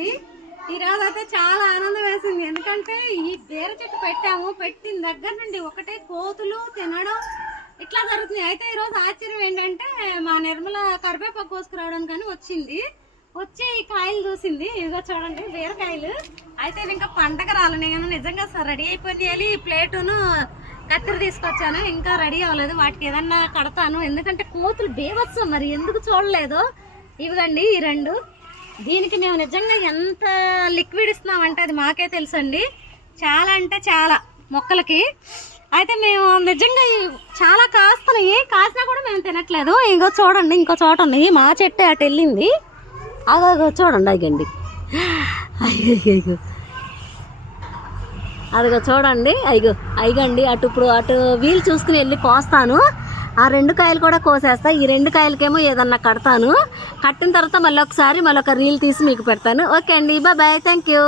అండి. ఈరోజు అయితే చాలా ఆనందం వేసింది. ఎందుకంటే ఈ బీర చెట్టు పెట్టాము, పెట్టిన దగ్గర నుండి ఒకటే కోతులు తినడం ఇట్లా జరుగుతుంది. అయితే ఈరోజు ఆశ్చర్యం ఏంటంటే మా నిర్మల కరివేపాకు కోసుకురావడానికి కానీ వచ్చింది. వచ్చి కాయలు చూసింది. ఇదిగో చూడండి బీరకాయలు. అయితే ఇవి ఇంకా పంటకు రాలని కానీ నిజంగా రెడీ అయిపోయి ప్లేటును కత్తిరి తీసుకొచ్చాను. ఇంకా రెడీ అవ్వలేదు. వాటికి ఏదన్నా కడతాను. ఎందుకంటే కోతులు బేవచ్చు మరి ఎందుకు చూడలేదు. ఇవిగండి ఈ రెండు. దీనికి మేము నిజంగా ఎంత లిక్విడ్ ఇస్తున్నామంటే అది మాకే తెలుసండి. చాలా అంటే చాలా మొక్కలకి. అయితే మేము నిజంగా చాలా కాస్తున్నాయి. కాసినా కూడా మేము తినట్లేదు. ఇంకో చూడండి ఇంకో చోట ఉన్నాయి. మా చెట్టు అటు వెళ్ళింది. అగో చూడండి అయ్యండి. అయ్యో అదిగో చూడండి. అయ్యండి అటు ఇప్పుడు అటు వీలు చూసుకుని వెళ్ళి కోస్తాను. ఆ 2 కాయలు కూడా కోసేస్తా. ఈ 2 కాయలకేమో ఏదన్నా కడతాను. కట్టిన తర్వాత మళ్ళీ ఒక రీల్ తీసి మీకు పెడతాను. ఓకే అండి, బాయ్, థ్యాంక్ యూ.